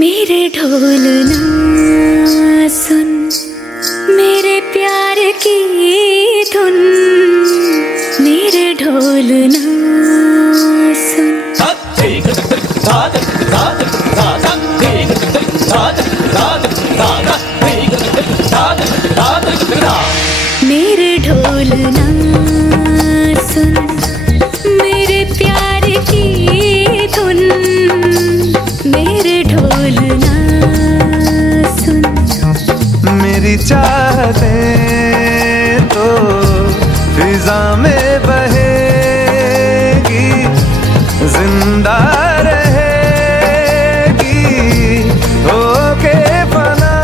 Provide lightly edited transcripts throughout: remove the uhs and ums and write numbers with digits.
मेरे ढोल ना सुन, मेरे प्यार की धुन, मेरे ढोल ना सुन। मेरे ढोल ना सुन, मेरे प्यार की धुन, मेरे ढोल ना सुन। मेरी चाहतें तो फिजा में बहेगी, जिंदा रहेगी होके फना।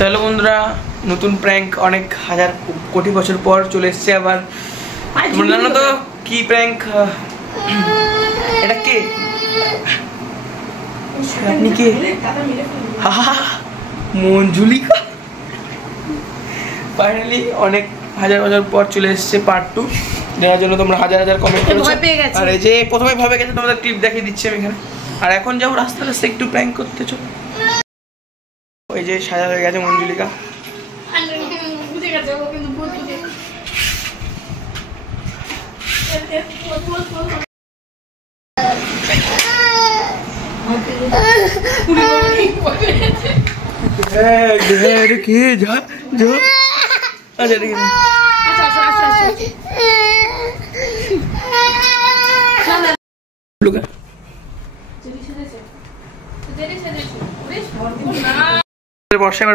হ্যালো বন্ধুরা, নতুন প্র্যাঙ্ক অনেক হাজার কোটি বছর পর চলে এসছে আবার। তোমরা জানো তো কি প্র্যাঙ্ক? এটা কে? আপনি কে? মঞ্জুলিকা। ফাইনালি অনেক হাজার বছর পর চলে এসছে পার্ট 2, যার জন্য তোমরা হাজার হাজার কমেন্ট করেছো। আর এই যে প্রথমে ভয় গেছে, তোমাদের ক্লিপ দেখিয়ে দিচ্ছি আমি এখানে। আর এখন যাবো রাস্তা রাস্তা একটু প্র্যাঙ্ক করতে চলো। ওই যে সাজা হয়ে গেছে মঞ্জুলিকা।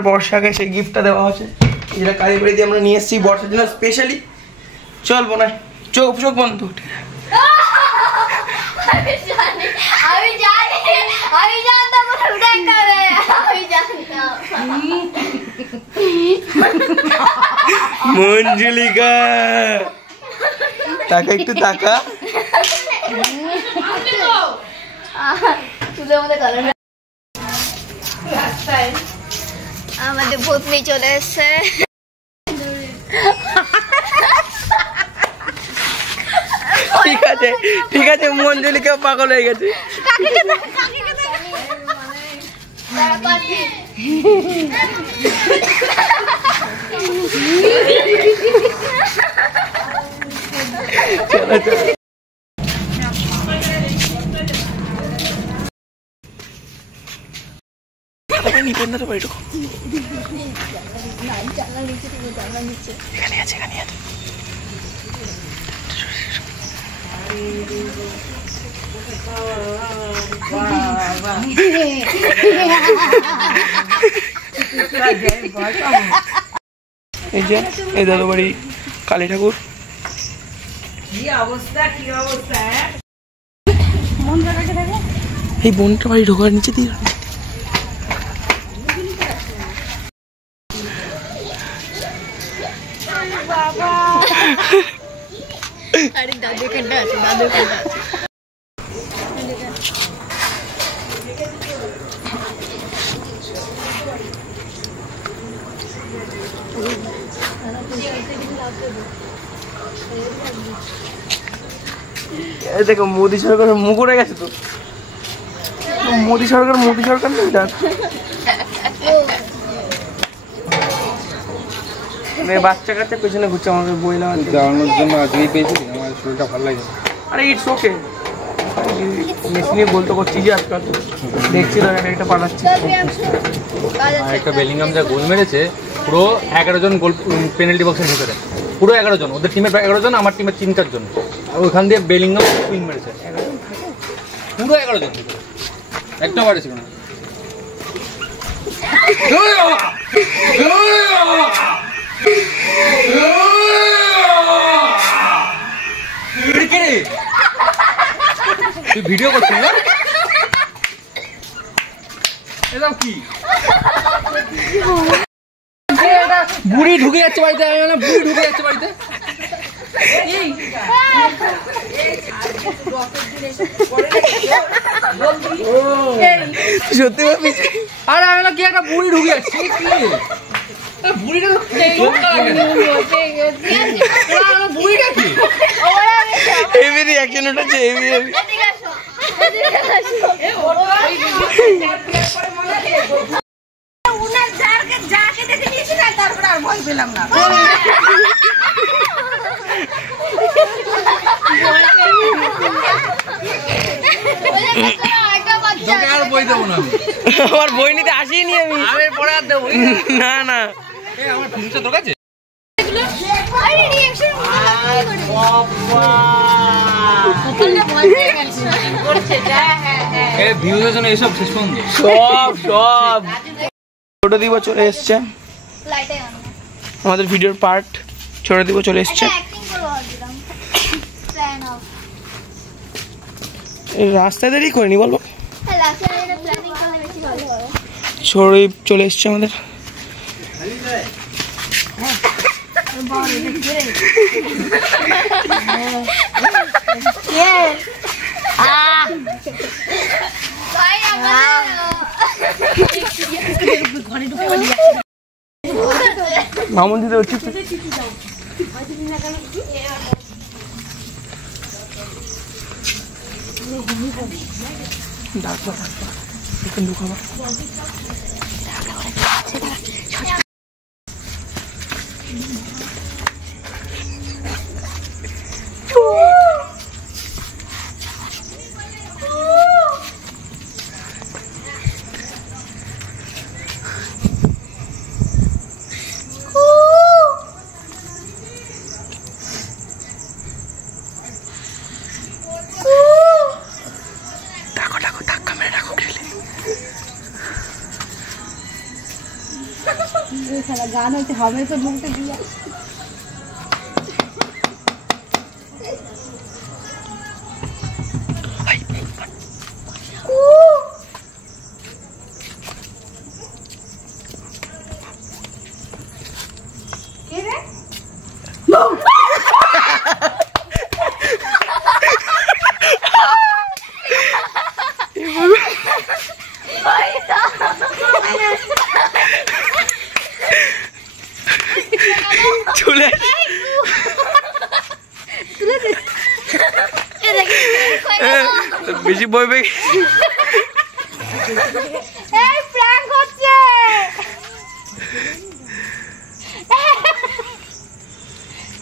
বর্ষাকে সেই গিফটটা দেওয়া হচ্ছে, যেটা কালী বাড়ি দিয়ে আমরা নিয়ে এসেছি বর্ষার জন্য স্পেশালি। চল বোনাই, চোখ চোখ বন্ধ। মঞ্জুলিকা তাকা, একটু তাকা। আমাদের ভূতনি চলে এসছে। ঠিক আছে ঠিক আছে, মঞ্জুলিকা পাগল হয়ে গেছে। চলো চলো। এখানে আছে, এখানে আছে। এই যে এই দাদু বাড়ি কালী ঠাকুর। এই বোনটা বাড়ি ঢোকার নিচে দিয়ে আরে দাদু কান্ডা আছে, দাদু কান্ডা আছে। দেখো মোদী সরকারের মুখ উড়ে গেছে তো। মোদী সরকার নেই দেখ। বাচ্চা কাচ্চা পেছনে ঘুরছে, আমাকে বইলাম দাঁড়ানোর জন্য আজকেই পেয়েছি। আমার শরীরটা ভালো লাগে। আরে ইটস ওকে, মেশিনে বলতে করছি যে আজকাল দেখছি না, একটা পাঠাচ্ছি। একটা বেলিংহাম যা গোল মেরেছে, পুরো 11 জন গোল পেনাল্টি বক্সের ভিতরে, পুরো 11 জন। ওদের টিমের 11 জন, আমার টিমের 3-4 জন। আর ওইখান দিয়ে বেলিংহাম উইন মেরেছে, পুরো 11 জন, একটা বাড়ি ছিল না। তুই ভিডিও করছিস না? এটা কি বুড়ি ঢুকে যাচ্ছে বাড়িতে? আমি বললাম বুড়ি ঢুকে যাচ্ছে বাড়িতে। সত্যি ভাবিছি আরে আমি না কি একটা বুড়ি ঢুকে যাচ্ছে বুড়িটা বুড়িটা কি হেভি রিঅ্যাকশন ওটা যে হেভি হেভি তারপর আর ভয় পেলাম না আর বই দেবো না আমার বই নিতে আসিনি আমি পরে আর দেবো না না আমার ফিউচার তোর কাছে ভিউজের জন্য এসব শেষ পর্যন্ত সব ছোট দিব চলে এসছে আমাদের ভিডিওর পার্ট ছোট দিব চলে এসছে রাস্তায় দেরি করিনি বলবো ছড়ি চলে এসছে আমাদের মামুন দিতে হচ্ছে গান হচ্ছে হবে তো ঢুকতে দিয়া চলে বেশি বই বেগ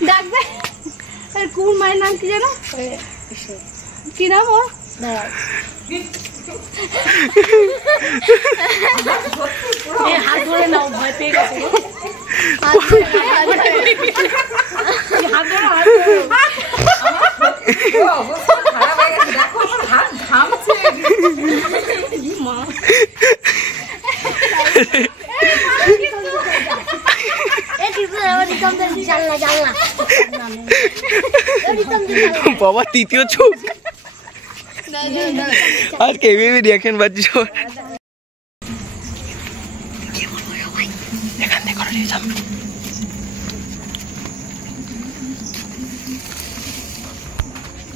ডাকবে কোন মায়ের নাম কি জানো কি নাম ওর হাত ধরে নাও ভয় পেয়ে গেছে বাবা তৃতীয় চোখ আর কেবি রিঅ্যাকশন বাজছে এখান থেকে করে নিয়ে যাম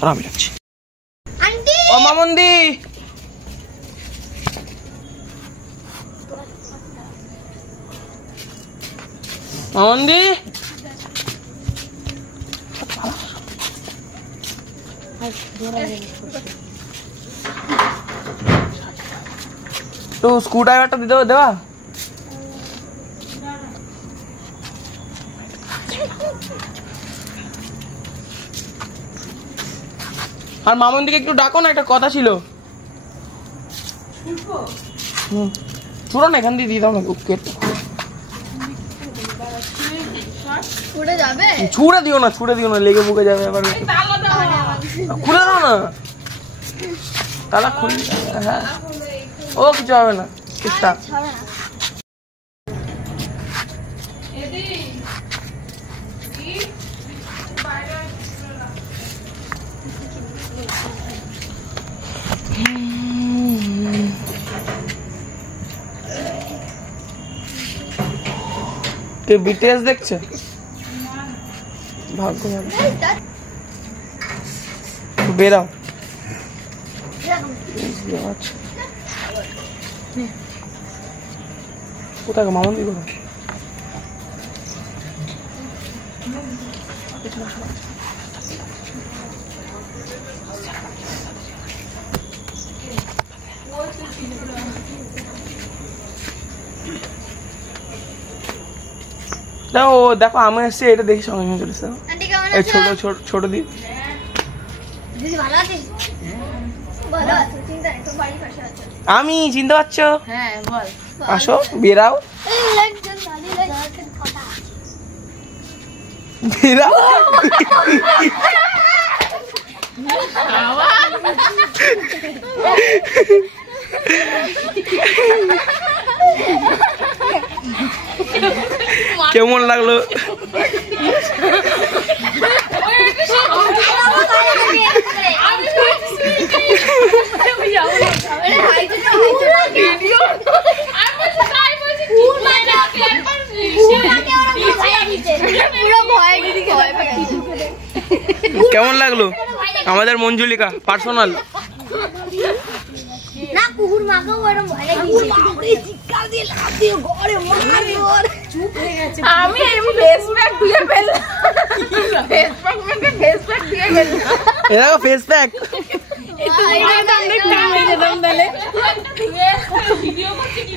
আমি যাচ্ছি ও মামন্দি মামন্দি তো স্ক্রু ড্রাইভারটা দিতে হবে দেওয়া আর মামন দিকে একটু ডাকো না একটা কথা ছিল ছুড়ো না এখান দিয়ে দিয়ে দাও না ছুড়ে দিও না লেগে বুকে যাবে আবার খুলে দাও না তালা খুলে হ্যাঁ ও কিছু হবে না ঠিকঠাক কে বিটিএস দেখছে ভাগ্য বেরাও আচ্ছা কোথায় মামন দিই কোথায় ও দেখো আমি এসছি এটা দেখি সঙ্গে সঙ্গে চলেছে এই ছোট ছোট ছোট দিই আমি চিনতে পারছো হ্যাঁ বল আসো বেরাও বেরাও কেমন লাগলো কেমন লাগলো আমাদের মঞ্জুলিকা পার্সোনাল না কুকুর মাকেও এরকম ভয় লাগিয়েছে চিৎকার দিয়ে লাফ দিয়ে ঘরে মারি ওর চুপ হয়ে গেছে আমি ফেসপ্যাক দিয়ে ফেললাম ফেসপ্যাক দিয়ে ফেললাম এটা ফেস প্যাক এটা অনেক টাইম হয়ে যেতাম তাহলে ভিডিও করতে কি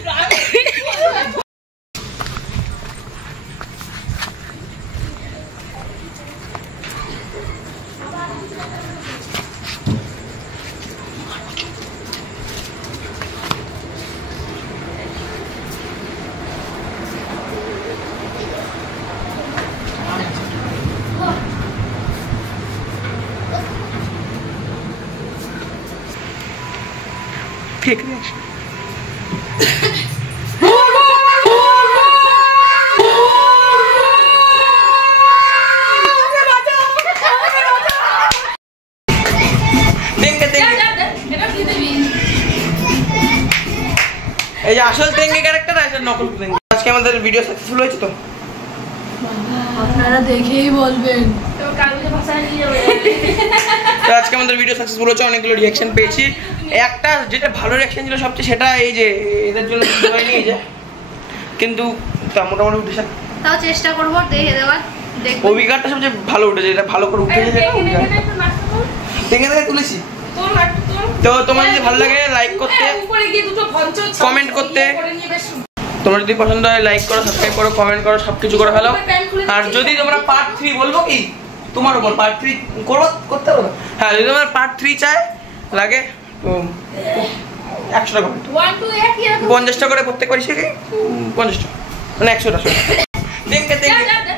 ফেক রিঅ্যাকশন এই যে আসল তেঙ্গে ক্যারেক্টার আছে নকল তেঙ্গে আজকে আমাদের ভিডিও সাকসেসফুল হয়েছে তো আপনারা দেখেই বলবেন তো আজকে আমাদের ভিডিও সাকসেসফুল হচ্ছে অনেকগুলো রিঅ্যাকশন পেয়েছি একটা যেটা ভালো রিঅ্যাকশন ছিল সবচেয়ে সেটা এই যে এদের জন্য হয়নি এই যে কিন্তু তা মোটামুটি উঠেছে তাও চেষ্টা করব দেখে দেওয়ার দেখো অভিজ্ঞতা সবচেয়ে ভালো উঠেছে এটা ভালো করে উঠেছে দেখে দেখে তুলেছি তো তোমার যদি ভালো লাগে লাইক করতে কমেন্ট করতে তোমার যদি পছন্দ হয় লাইক করো সাবস্ক্রাইব করো কমেন্ট করো সবকিছু করে ফেলো আর যদি তোমরা পার্ট 3 বলবো কি তোমার উপর পার্ট 3 করো করতে হবে হ্যাঁ যদি তোমরা পার্ট 3 চাই লাগে তো 100 টাকা 50 টাকা করে প্রত্যেক বাড়ি থেকে 50 টাকা মানে 100 টাকা দেখতে দেখতে